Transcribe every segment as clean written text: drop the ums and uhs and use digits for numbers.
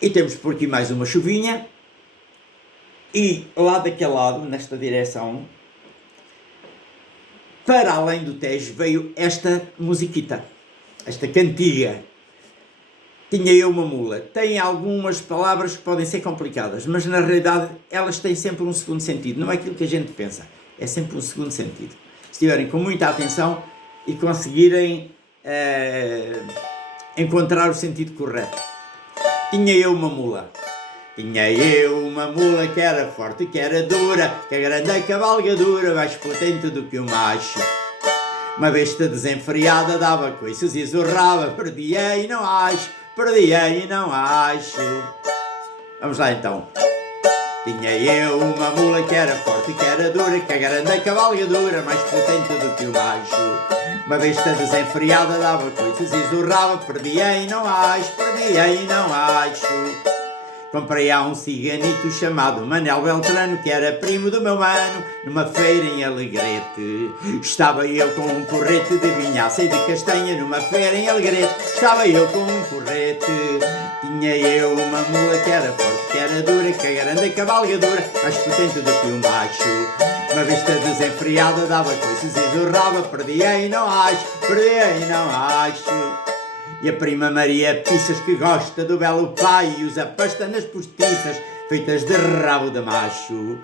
E temos por aqui mais uma chuvinha. E lá daquele lado, nesta direção, para além do Tejo, veio esta musiquita, esta cantiga. Tinha eu uma mula. Tem algumas palavras que podem ser complicadas, mas na realidade elas têm sempre um segundo sentido. Não é aquilo que a gente pensa, é sempre um segundo sentido. Se estiverem com muita atenção e conseguirem encontrar o sentido correto. Tinha eu uma mula. Tinha eu uma mula que era forte, que era dura, que a grande cavalgadura, mais potente do que o macho. Uma besta desenfreada dava coices e zurrava, perdia e não acho, perdia e não acho. Vamos lá então. Tinha eu uma mula que era forte, que era dura, que a grande cavalgadura, mais potente do que o macho. Uma besta desenfreada dava coices e zurrava, perdia e não acho, perdia e não acho. Comprei a um ciganito chamado Manel Beltrano, que era primo do meu mano, numa feira em Alegrete. Estava eu com um porrete de vinhaça e de castanha, numa feira em Alegrete. Estava eu com um porrete. Tinha eu uma mula que era forte, que era dura, que a grande cavalgadura, mais potente do que o macho. Uma besta desenfreada dava coices e zurrava, perdia e não acho, perdia e não acho. E a prima Maria Pissas, que gosta do belo pai, e usa pasta nas postiças, feitas de rabo de macho.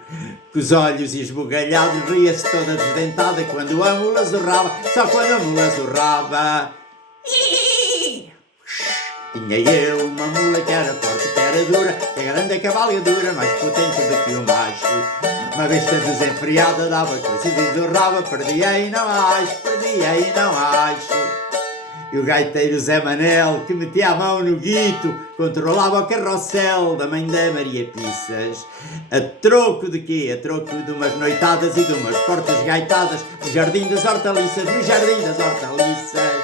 Com os olhos esbugalhados, ria-se toda desdentada, quando a mula zurrava, só quando a mula zurrava. Tinha eu uma mula que era forte, que era dura, que a grande cavalgadura, mais potente do que o macho. Uma besta desenfreada dava coices e zurrava, perdia e não acho, perdia e não acho. E o gaiteiro Zé Manel, que metia a mão no guito, controlava o carrossel da mãe da Maria Pissas. A troco de quê? A troco de umas noitadas e de umas fortes gaitadas no jardim das hortaliças, no jardim das hortaliças.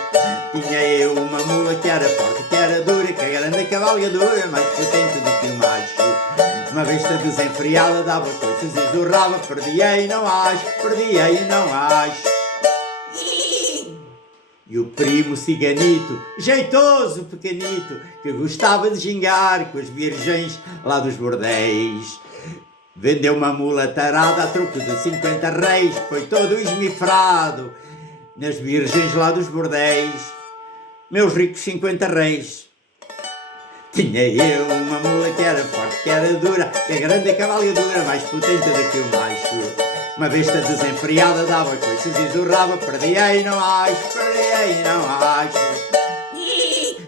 Tinha eu uma mula que era forte, que era dura, que a grande cavalgadura, mais potente do que o macho. Uma besta desenfreada dava coices e zurrava, perdia e não acho, perdia e não acho. E o primo ciganito, jeitoso pequenito, que gostava de gingar com as virgens lá dos bordéis. Vendeu uma mula tarada a troco de 50 reis, foi todo esmifrado nas virgens lá dos bordéis. Meus ricos 50 reis. Tinha eu uma mula que era forte, que era dura, que a grande cavalgadura, mais potente do que o macho. Uma besta desenfreada dava coices e zurrava, perdia e não acho, perdia e não acho.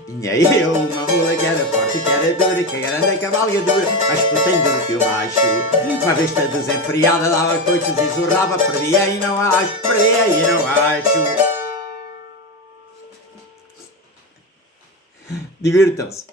Tinha eu uma mula que era forte, que era dura, que a grande cavalgadura, mais potente do que o macho. Uma besta desenfreada dava coices e zurrava, perdia e não acho, perdia e não acho. Divirtam-se.